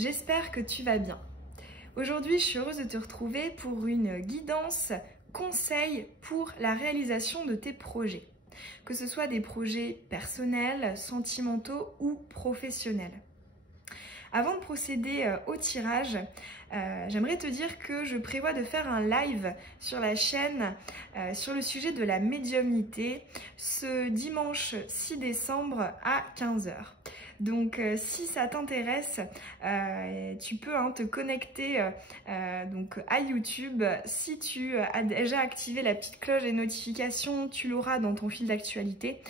j'espère que tu vas bien. Aujourd'hui, je suis heureuse de te retrouver pour une guidance conseil pour la réalisation de tes projets, que ce soit des projets personnels, sentimentaux ou professionnels. Avant de procéder au tirage, j'aimerais te dire que je prévois de faire un live sur la chaîne sur le sujet de la médiumnité ce dimanche 6 décembre à 15 h. Donc si ça t'intéresse, tu peux te connecter donc à YouTube. Si tu as déjà activé la petite cloche des notifications, tu l'auras dans ton fil d'actualité.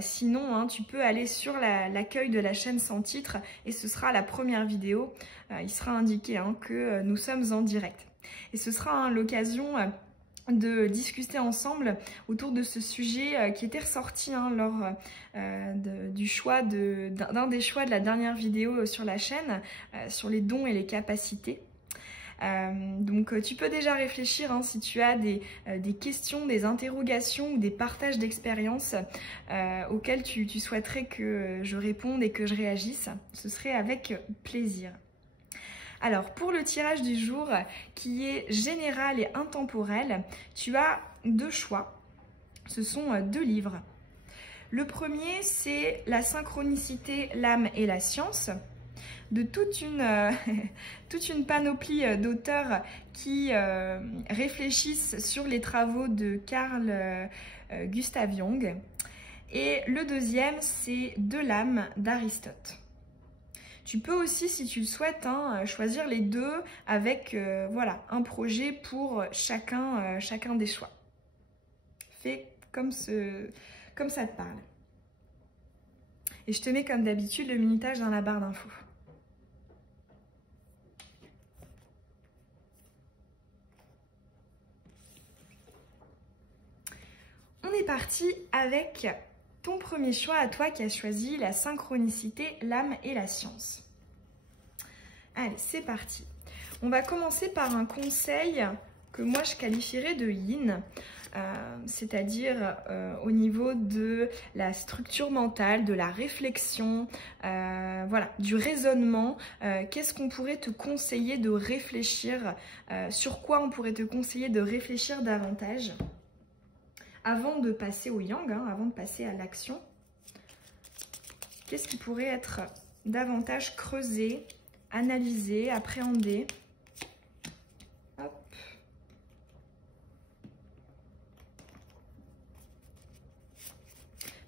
Sinon, tu peux aller sur l'accueil de la chaîne sans titre et ce sera la première vidéo. Il sera indiqué que nous sommes en direct. Et ce sera l'occasion de discuter ensemble autour de ce sujet qui était ressorti lors du choix d'un des choix de la dernière vidéo sur la chaîne, sur les dons et les capacités. Donc tu peux déjà réfléchir si tu as des questions, des interrogations ou des partages d'expériences auxquels tu souhaiterais que je réponde et que je réagisse. Ce serait avec plaisir. Alors pour le tirage du jour qui est général et intemporel, tu as deux choix. Ce sont deux livres. Le premier, c'est La synchronicité, l'âme et la science, de toute une panoplie d'auteurs qui réfléchissent sur les travaux de Carl Gustav Jung. Et le deuxième, c'est De l'âme d'Aristote. Tu peux aussi, si tu le souhaites, choisir les deux avec un projet pour chacun des choix. Fais comme ça te parle. Et je te mets comme d'habitude le minutage dans la barre d'infos. On est parti avec ton premier choix à toi qui as choisi la synchronicité, l'âme et la science. Allez, c'est parti. On va commencer par un conseil que moi je qualifierais de yin, c'est-à-dire au niveau de la structure mentale, de la réflexion, du raisonnement. Qu'est-ce qu'on pourrait te conseiller de réfléchir, sur quoi on pourrait te conseiller de réfléchir davantage avant de passer au yang, avant de passer à l'action? Qu'est-ce qui pourrait être davantage creusé, analysé, appréhendé? Hop.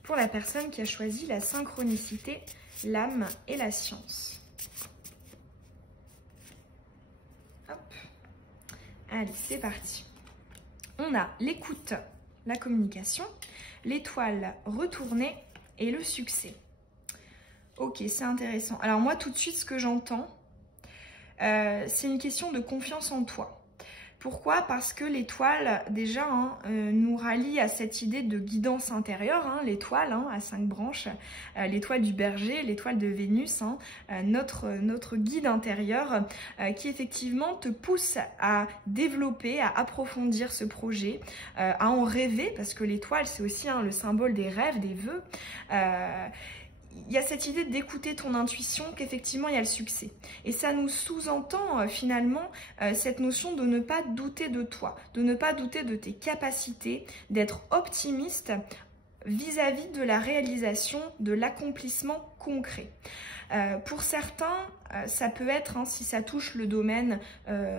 Pour la personne qui a choisi la synchronicité, l'âme et la science. Hop. Allez, c'est parti. On a l'écoute, la communication, l'étoile retournée et le succès. Ok, c'est intéressant. Alors moi, tout de suite, ce que j'entends, c'est une question de confiance en toi. Pourquoi? Parce que l'étoile, déjà, nous rallie à cette idée de guidance intérieure, l'étoile à 5 branches, l'étoile du berger, l'étoile de Vénus, notre guide intérieur qui effectivement te pousse à développer, à approfondir ce projet, à en rêver, parce que l'étoile, c'est aussi le symbole des rêves, des vœux. Il y a cette idée d'écouter ton intuition, qu'effectivement il y a le succès. Et ça nous sous-entend finalement cette notion de ne pas douter de toi, de ne pas douter de tes capacités, d'être optimiste vis-à-vis de la réalisation, de l'accomplissement concret. Pour certains, ça peut être, si ça touche le domaine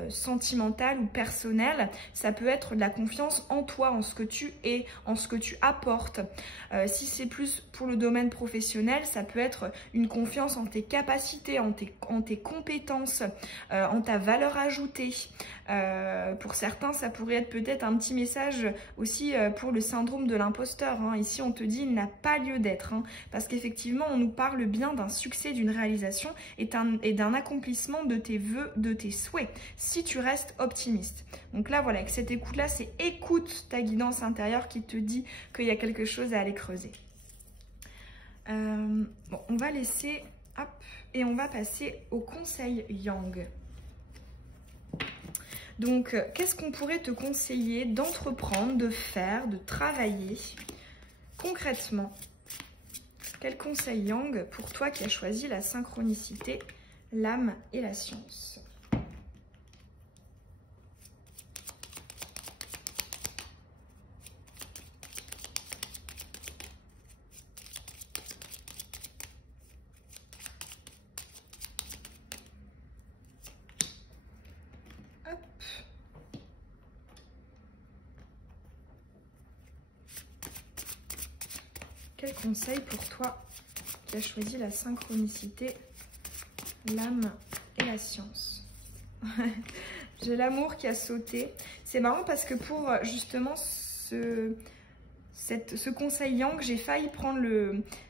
sentimental ou personnel, ça peut être de la confiance en toi, en ce que tu es, en ce que tu apportes. Si c'est plus pour le domaine professionnel, ça peut être une confiance en tes capacités, en tes compétences, en ta valeur ajoutée. Pour certains, ça pourrait être peut-être un petit message aussi pour le syndrome de l'imposteur. Ici, on te dit il n'a pas lieu d'être, parce qu'effectivement, on nous parle bien d'un succès, d'une réalisation et d'un accomplissement de tes vœux, de tes souhaits, si tu restes optimiste. Donc là, voilà, avec cette écoute-là, c'est écoute ta guidance intérieure qui te dit qu'il y a quelque chose à aller creuser. Bon, on va laisser, hop, et on va passer au conseil yang. Donc, qu'est-ce qu'on pourrait te conseiller d'entreprendre, de faire, de travailler concrètement? Quel conseil yang pour toi qui as choisi la synchronicité, l'âme et la science. Hop. Quel conseil pour toi qui as choisi la synchronicité, l'âme et la science? J'ai l'amour qui a sauté. C'est marrant parce que pour justement ce conseil yang, j'ai failli prendre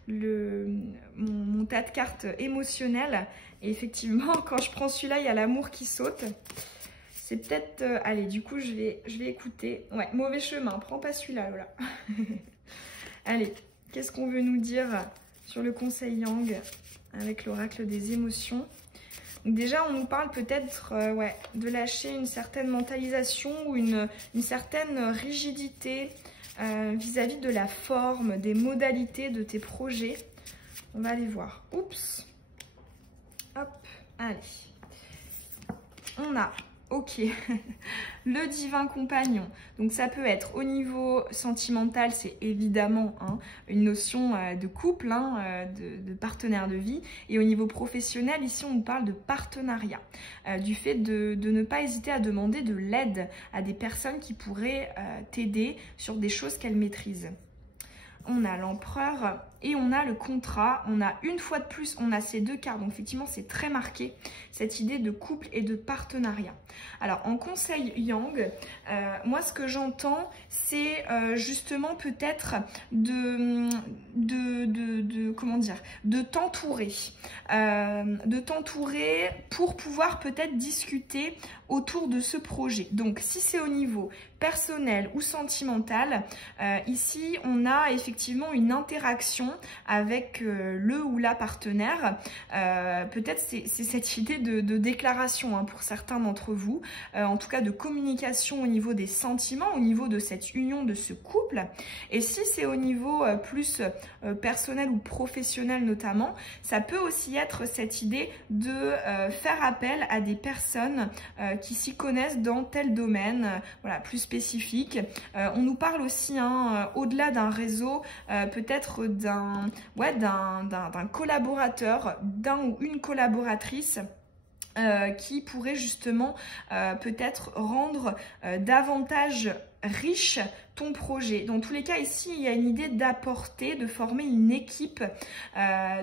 mon tas de cartes émotionnelles. Et effectivement, quand je prends celui-là, il y a l'amour qui saute. C'est peut-être... allez, du coup, je vais écouter. Ouais, mauvais chemin, prends pas celui-là, voilà. Allez, qu'est-ce qu'on veut nous dire sur le conseil yang avec l'oracle des émotions? Donc déjà, on nous parle peut-être ouais, de lâcher une certaine mentalisation ou une certaine rigidité vis-à-vis de la forme, des modalités de tes projets. On va aller voir. Oups. Hop, allez. On a, ok, le divin compagnon. Donc ça peut être au niveau sentimental, c'est évidemment hein, une notion de couple, hein, de partenaire de vie. Et au niveau professionnel, ici on parle de partenariat, du fait de ne pas hésiter à demander de l'aide à des personnes qui pourraient t'aider sur des choses qu'elles maîtrisent. On a l'empereur et on a le contrat. On a une fois de plus, on a ces deux cartes. Donc effectivement, c'est très marqué, cette idée de couple et de partenariat. Alors, en conseil yang, moi, ce que j'entends, c'est justement peut-être comment dire, de t'entourer. De t'entourer pour pouvoir peut-être discuter autour de ce projet. Donc, si c'est au niveau personnel ou sentimental, ici, on a effectivement une interaction avec le ou la partenaire. Peut-être c'est cette idée de déclaration hein, pour certains d'entre vous, en tout cas de communication au niveau des sentiments, au niveau de cette union, de ce couple. Et si c'est au niveau plus personnel ou professionnel notamment, ça peut aussi être cette idée de faire appel à des personnes qui s'y connaissent dans tel domaine, voilà, plus spécifique. On nous parle aussi, hein, au-delà d'un réseau, peut-être d'un collaborateur, d'un ou une collaboratrice qui pourrait justement peut-être rendre davantage riche ton projet. Dans tous les cas, ici, il y a une idée d'apporter, de former une équipe,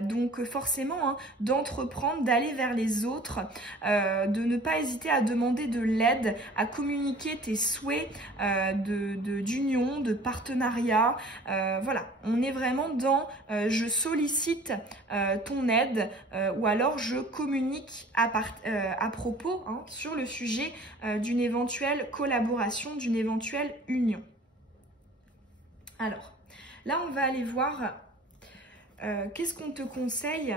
donc forcément, hein, d'entreprendre, d'aller vers les autres, de ne pas hésiter à demander de l'aide, à communiquer tes souhaits d'union, de partenariat. Voilà, on est vraiment dans je sollicite ton aide ou alors je communique à propos hein, sur le sujet d'une éventuelle collaboration, d'une éventuelle union. Alors, là, on va aller voir qu'est-ce qu'on te conseille,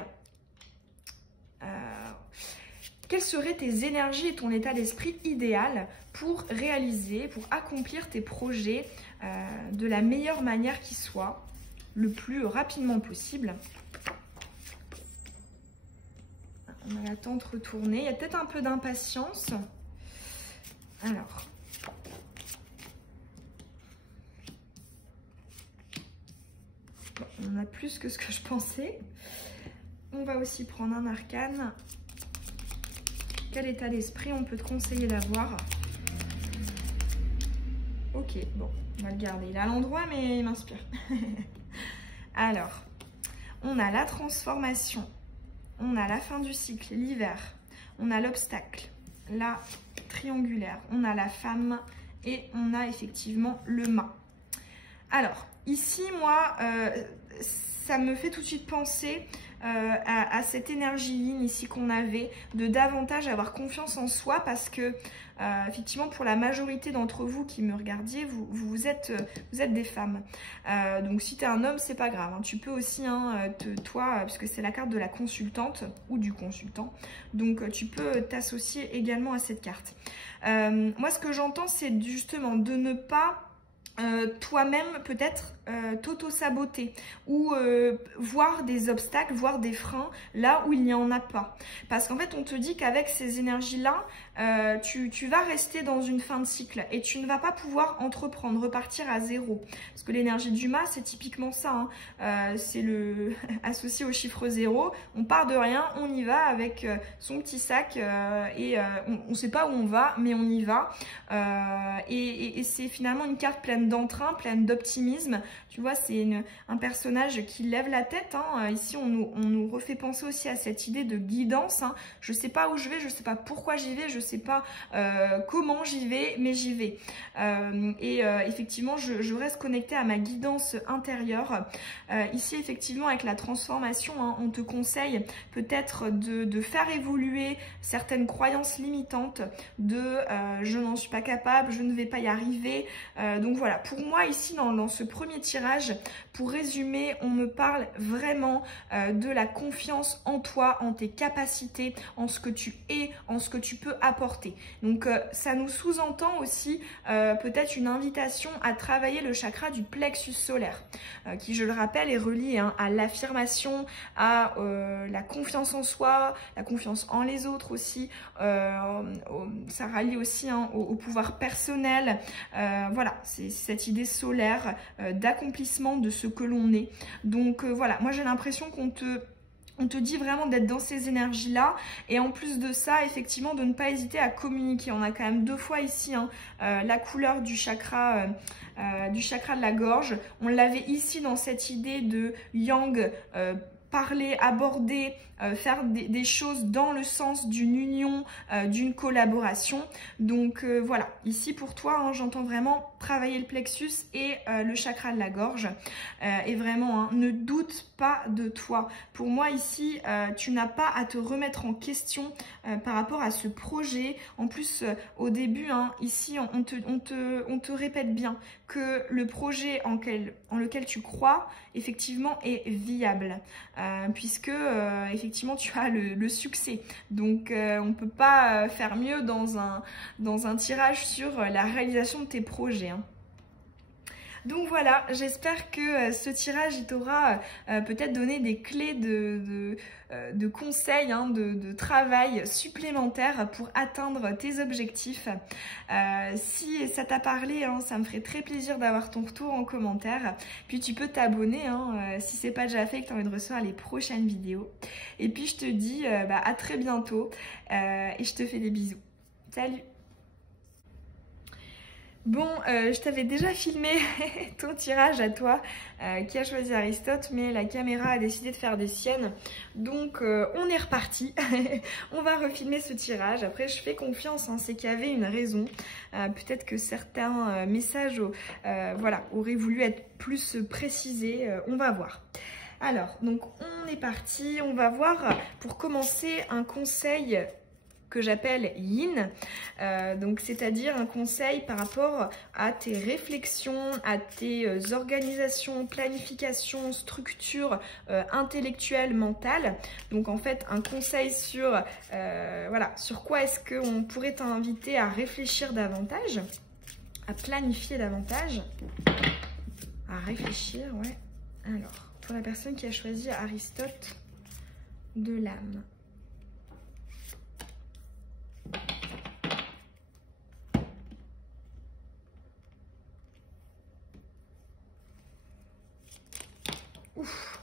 quelles seraient tes énergies et ton état d'esprit idéal pour réaliser, pour accomplir tes projets de la meilleure manière qui soit, le plus rapidement possible. On a la tente retournée, il y a peut-être un peu d'impatience. Alors... on a plus que ce que je pensais. On va aussi prendre un arcane. Quel état d'esprit on peut te conseiller d'avoir? Ok, bon, on va le garder. Il est à l'endroit, mais il m'inspire. Alors, on a la transformation. On a la fin du cycle, l'hiver. On a l'obstacle, la triangulaire. On a la femme et on a effectivement le mât. Alors, ici, moi, ça me fait tout de suite penser à cette énergie yin ici qu'on avait, de davantage avoir confiance en soi parce que, effectivement, pour la majorité d'entre vous qui me regardiez, vous êtes des femmes. Donc, si tu es un homme, c'est pas grave. Hein. Tu peux aussi, hein, toi, puisque c'est la carte de la consultante ou du consultant, donc tu peux t'associer également à cette carte. Moi, ce que j'entends, c'est justement de ne pas toi-même peut-être t'auto-saboter ou voir des obstacles, voir des freins là où il n'y en a pas. Parce qu'en fait, on te dit qu'avec ces énergies-là, tu vas rester dans une fin de cycle et tu ne vas pas pouvoir entreprendre, repartir à zéro. Parce que l'énergie du mât, c'est typiquement ça. C'est le associé au chiffre 0. On part de rien, on y va avec son petit sac et on ne sait pas où on va, mais on y va. Et c'est finalement une carte pleine d'entrain, pleine d'optimisme. Tu vois, c'est un personnage qui lève la tête. Ici, on nous refait penser aussi à cette idée de guidance. Je ne sais pas où je vais, je ne sais pas pourquoi j'y vais, je ne sais pas comment j'y vais, mais j'y vais. Effectivement, je reste connectée à ma guidance intérieure. Ici, effectivement, avec la transformation, on te conseille peut-être de faire évoluer certaines croyances limitantes de je n'en suis pas capable, je ne vais pas y arriver. Donc voilà, pour moi ici dans ce premier tirage, pour résumer, on me parle vraiment de la confiance en toi, en tes capacités, en ce que tu es, en ce que tu peux apporter. Donc ça nous sous-entend aussi peut-être une invitation à travailler le chakra du plexus solaire, qui je le rappelle est relié à l'affirmation, à la confiance en soi, la confiance en les autres aussi, ça rallie aussi au pouvoir personnel. Voilà, c'est cette idée solaire d'accomplissement de ce que l'on est. Donc voilà, moi j'ai l'impression qu'on te dit vraiment d'être dans ces énergies-là et en plus de ça, effectivement, de ne pas hésiter à communiquer. On a quand même 2 fois ici la couleur du chakra de la gorge. On l'avait ici dans cette idée de yang, parler, aborder, faire des choses dans le sens d'une union, d'une collaboration. Donc voilà, ici pour toi, j'entends vraiment travailler le plexus et le chakra de la gorge. Et vraiment, ne doute pas de toi. Pour moi ici, tu n'as pas à te remettre en question par rapport à ce projet. En plus, au début, ici, on te répète bien que le projet en lequel tu crois, effectivement, est viable. Puisque, effectivement, tu as le succès. Donc, on ne peut pas faire mieux dans un tirage sur la réalisation de tes projets. Donc voilà, j'espère que ce tirage t'aura peut-être donné des clés de conseils, de travail supplémentaires pour atteindre tes objectifs. Si ça t'a parlé, ça me ferait très plaisir d'avoir ton retour en commentaire. Puis tu peux t'abonner si c'est pas déjà fait et que tu as envie de recevoir les prochaines vidéos. Et puis je te dis à très bientôt et je te fais des bisous. Salut! Bon, je t'avais déjà filmé ton tirage à toi qui a choisi Aristote, mais la caméra a décidé de faire des siennes. Donc, on est reparti. On va refilmer ce tirage. Après, je fais confiance, c'est qu'il y avait une raison. Peut-être que certains messages auraient voulu être plus précisés. On va voir. Alors, donc, on est parti. On va voir, pour commencer, un conseil que j'appelle yin, donc c'est-à-dire un conseil par rapport à tes réflexions, à tes organisations, planifications, structures intellectuelles, mentales. Donc en fait un conseil sur sur quoi est-ce qu'on pourrait t'inviter à réfléchir davantage, à planifier davantage, à réfléchir, ouais. Alors, pour la personne qui a choisi Aristote de l'âme. Ouf.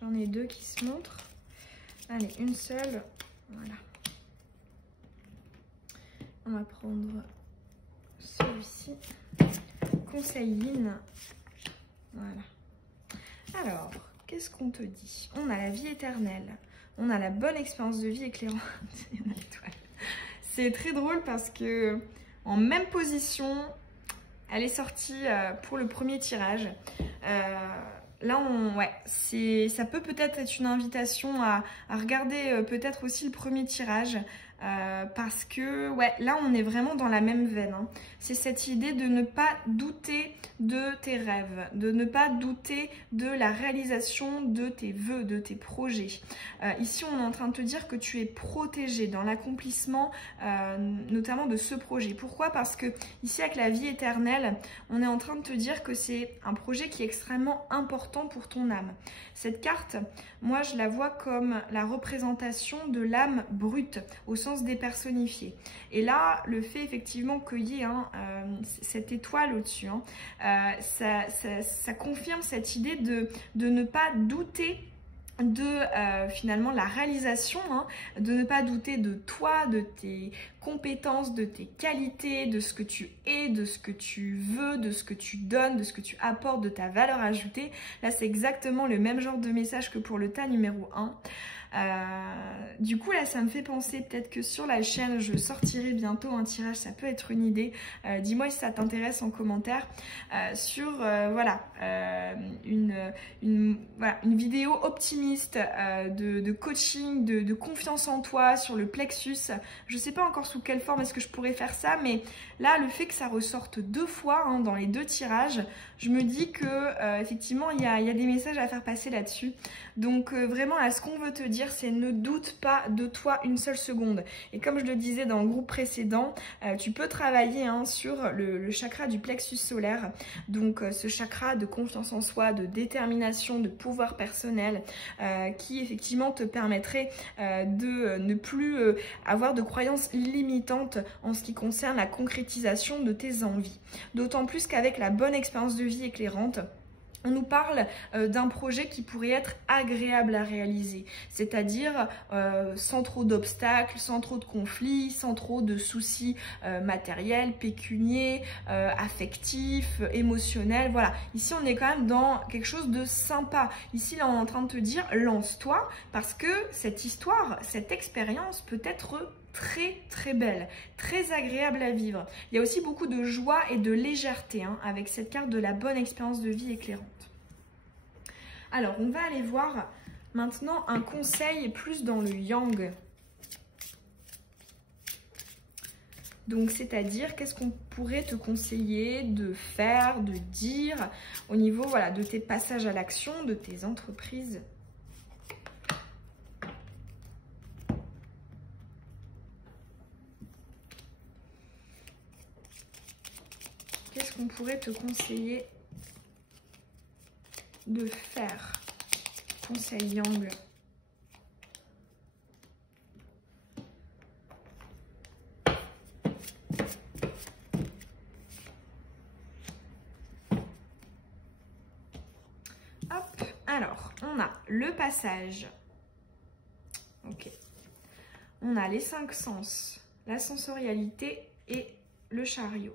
J'en ai 2 qui se montrent. Allez, une seule. Voilà. On va prendre celui-ci. Conseil yin. Voilà. Alors, qu'est-ce qu'on te dit? On a la vie éternelle. On a la bonne expérience de vie éclairante. C'est très drôle parce que en même position, elle est sortie pour le premier tirage. Là, ça peut peut-être être une invitation à regarder peut-être aussi le premier tirage parce que ouais, là on est vraiment dans la même veine, hein. C'est cette idée de ne pas douter de tes rêves, de ne pas douter de la réalisation de tes vœux, de tes projets. Ici on est en train de te dire que tu es protégé dans l'accomplissement notamment de ce projet. Pourquoi? Parce que ici avec la vie éternelle, on est en train de te dire que c'est un projet qui est extrêmement important pour ton âme. Cette carte, moi je la vois comme la représentation de l'âme brute au sens dépersonnifié. Et là, le fait effectivement qu'il y ait cette étoile au-dessus, ça confirme cette idée de ne pas douter de finalement la réalisation, de ne pas douter de toi, de tes compétences, de tes qualités, de ce que tu es, de ce que tu veux, de ce que tu donnes, de ce que tu apportes, de ta valeur ajoutée. Là, c'est exactement le même genre de message que pour le tas numéro 1. Du coup là ça me fait penser peut-être que sur la chaîne je sortirai bientôt un tirage, ça peut être une idée. Dis-moi si ça t'intéresse en commentaire sur une vidéo optimiste de coaching, de confiance en toi sur le plexus. Je sais pas encore sous quelle forme est-ce que je pourrais faire ça, mais là le fait que ça ressorte 2 fois dans les 2 tirages, je me dis que effectivement il y a des messages à faire passer là-dessus. Donc vraiment là ce qu'on veut te dire c'est ne doute pas de toi une seule seconde. Et comme je le disais dans le groupe précédent, tu peux travailler sur le chakra du plexus solaire. Donc ce chakra de confiance en soi, de détermination, de pouvoir personnel qui effectivement te permettrait de ne plus avoir de croyances limitantes en ce qui concerne la concrétisation de tes envies. D'autant plus qu'avec la bonne expérience de vie éclairante, on nous parle d'un projet qui pourrait être agréable à réaliser, c'est-à-dire sans trop d'obstacles, sans trop de conflits, sans trop de soucis matériels, pécuniers, affectifs, émotionnels. Voilà, ici on est quand même dans quelque chose de sympa. Ici là on est en train de te dire lance-toi parce que cette histoire, cette expérience peut être très très belle, très agréable à vivre. Il y a aussi beaucoup de joie et de légèreté avec cette carte de la bonne expérience de vie éclairante. Alors on va aller voir maintenant un conseil plus dans le yang. Donc c'est-à-dire qu'est-ce qu'on pourrait te conseiller de faire, de dire au niveau de tes passages à l'action, de tes entreprises. Qu'est-ce qu'on pourrait te conseiller de faire? Conseil yang. Hop, alors, on a le passage. Ok. On a les 5 sens, la sensorialité et le chariot.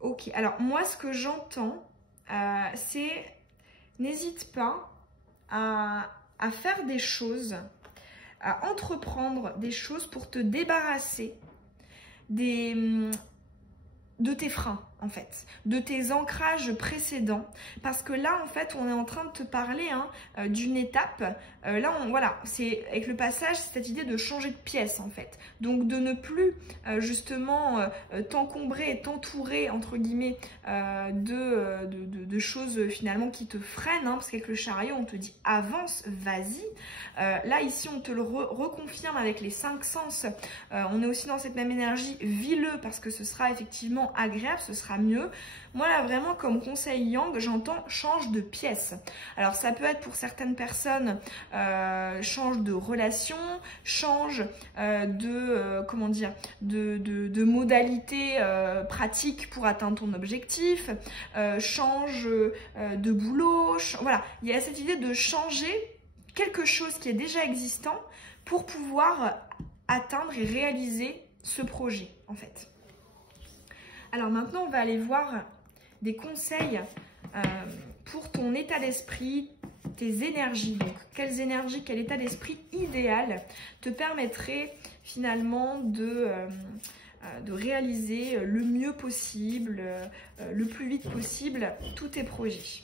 Ok, alors moi ce que j'entends, c'est n'hésite pas à faire des choses, à entreprendre des choses pour te débarrasser de tes freins en fait, de tes ancrages précédents, parce que là en fait on est en train de te parler d'une étape, c'est avec le passage cette idée de changer de pièce en fait, donc de ne plus justement t'encombrer et t'entourer entre guillemets de choses finalement qui te freinent, parce qu'avec le chariot on te dit avance, vas-y. Là ici on te le reconfirme avec les 5 sens, on est aussi dans cette même énergie, vis-le parce que ce sera effectivement agréable, ce sera mieux. Moi là vraiment comme conseil yang, j'entends change de pièce. Alors ça peut être pour certaines personnes change de relation, change de modalité pratique pour atteindre ton objectif, change de boulot, voilà, il y a cette idée de changer quelque chose qui est déjà existant pour pouvoir atteindre et réaliser ce projet en fait. Alors maintenant, on va aller voir des conseils pour ton état d'esprit, tes énergies. Donc, quelles énergies, quel état d'esprit idéal te permettrait finalement de réaliser le mieux possible, le plus vite possible, tous tes projets.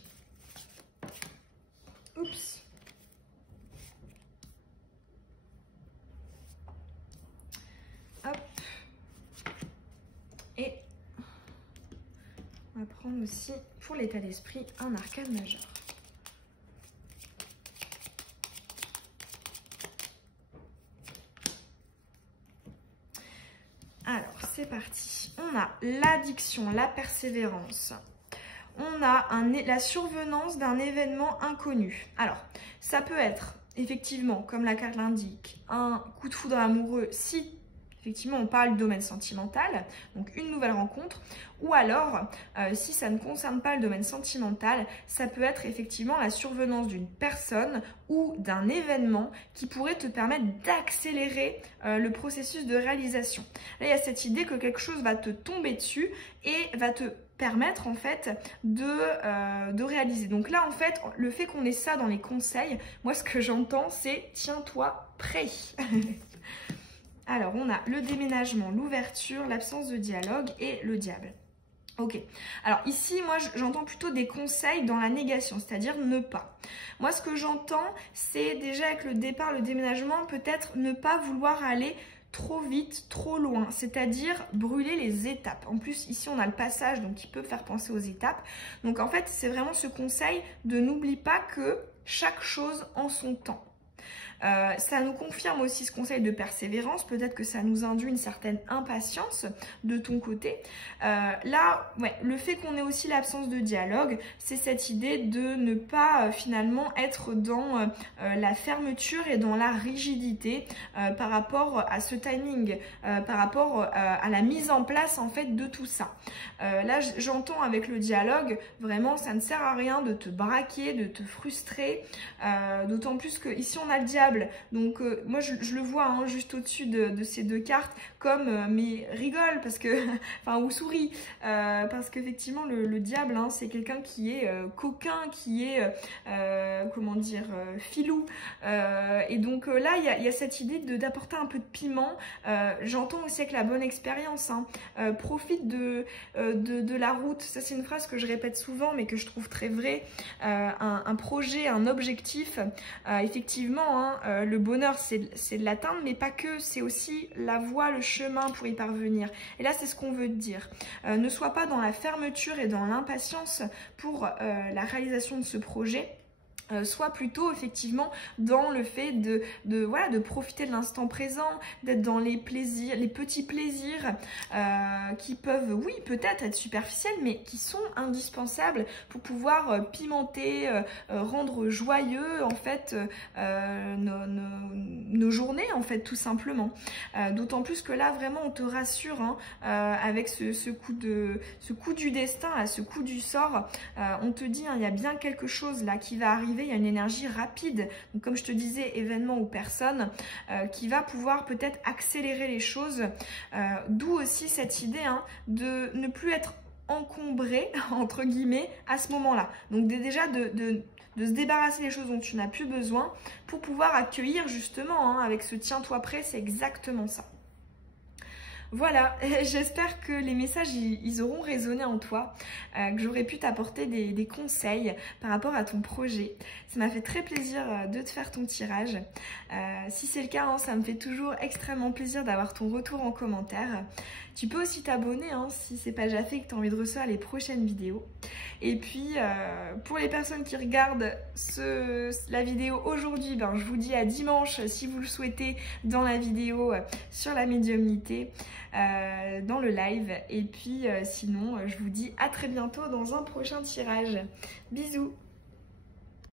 Oups. prendre aussi pour l'état d'esprit un arcane majeur. Alors, c'est parti. On a l'addiction, la persévérance. On a la survenance d'un événement inconnu. Alors, ça peut être, effectivement, comme la carte l'indique, un coup de foudre amoureux si, effectivement, on parle du domaine sentimental, donc une nouvelle rencontre, ou alors, si ça ne concerne pas le domaine sentimental, ça peut être effectivement la survenance d'une personne ou d'un événement qui pourrait te permettre d'accélérer le processus de réalisation. Là, il y a cette idée que quelque chose va te tomber dessus et va te permettre en fait de réaliser. Donc là, en fait, le fait qu'on ait ça dans les conseils, moi, ce que j'entends, c'est « tiens-toi prêt ». Alors, on a le déménagement, l'ouverture, l'absence de dialogue et le diable. Ok, alors ici, moi, j'entends plutôt des conseils dans la négation, c'est-à-dire ne pas. Moi, ce que j'entends, c'est déjà avec le départ, le déménagement, peut-être ne pas vouloir aller trop vite, trop loin, c'est-à-dire brûler les étapes. En plus, ici, on a le passage, donc qui peut faire penser aux étapes. Donc, en fait, c'est vraiment ce conseil de n'oublie pas que chaque chose en son temps. Ça nous confirme aussi ce conseil de persévérance, peut-être que ça nous induit une certaine impatience de ton côté. Là, ouais, le fait qu'on ait aussi l'absence de dialogue, c'est cette idée de ne pas finalement être dans la fermeture et dans la rigidité par rapport à ce timing, par rapport à la mise en place en fait de tout ça. Là, j'entends avec le dialogue, vraiment, ça ne sert à rien de te braquer, de te frustrer, d'autant plus que ici on a le diable. Donc moi je le vois hein, juste au-dessus de ces deux cartes comme mais rigole parce que enfin ou sourit parce qu'effectivement le diable hein, c'est quelqu'un qui est coquin, qui est comment dire filou et donc là il y a cette idée d'apporter un peu de piment. J'entends aussi avec la bonne expérience hein, profite de la route. Ça c'est une phrase que je répète souvent mais que je trouve très vraie. Un projet, un objectif effectivement hein, le bonheur, c'est de l'atteindre, mais pas que, c'est aussi la voie, le chemin pour y parvenir. Et là, c'est ce qu'on veut te dire. Ne sois pas dans la fermeture et dans l'impatience pour la réalisation de ce projet. Soit plutôt effectivement dans le fait de profiter de l'instant présent, d'être dans les plaisirs, les petits plaisirs qui peuvent, oui, peut-être être superficiels, mais qui sont indispensables pour pouvoir pimenter, rendre joyeux en fait nos journées en fait tout simplement. D'autant plus que là vraiment on te rassure hein, avec ce coup du destin, là, ce coup du sort, on te dit il y a bien quelque chose là qui va arriver. Il y a une énergie rapide, donc comme je te disais, événement ou personne, qui va pouvoir peut-être accélérer les choses, d'où aussi cette idée hein, de ne plus être encombré, entre guillemets, à ce moment-là. Donc déjà de se débarrasser des choses dont tu n'as plus besoin pour pouvoir accueillir justement, hein, avec ce tiens-toi prêt, c'est exactement ça. Voilà, j'espère que les messages ils auront résonné en toi, que j'aurai pu t'apporter des conseils par rapport à ton projet. Ça m'a fait très plaisir de te faire ton tirage. Si c'est le cas, hein, ça me fait toujours extrêmement plaisir d'avoir ton retour en commentaire. Tu peux aussi t'abonner hein, si c'est pas déjà fait et que tu as envie de recevoir les prochaines vidéos. Et puis, pour les personnes qui regardent la vidéo aujourd'hui, ben, je vous dis à dimanche si vous le souhaitez dans la vidéo sur la médiumnité, dans le live. Et puis, sinon, je vous dis à très bientôt dans un prochain tirage. Bisous!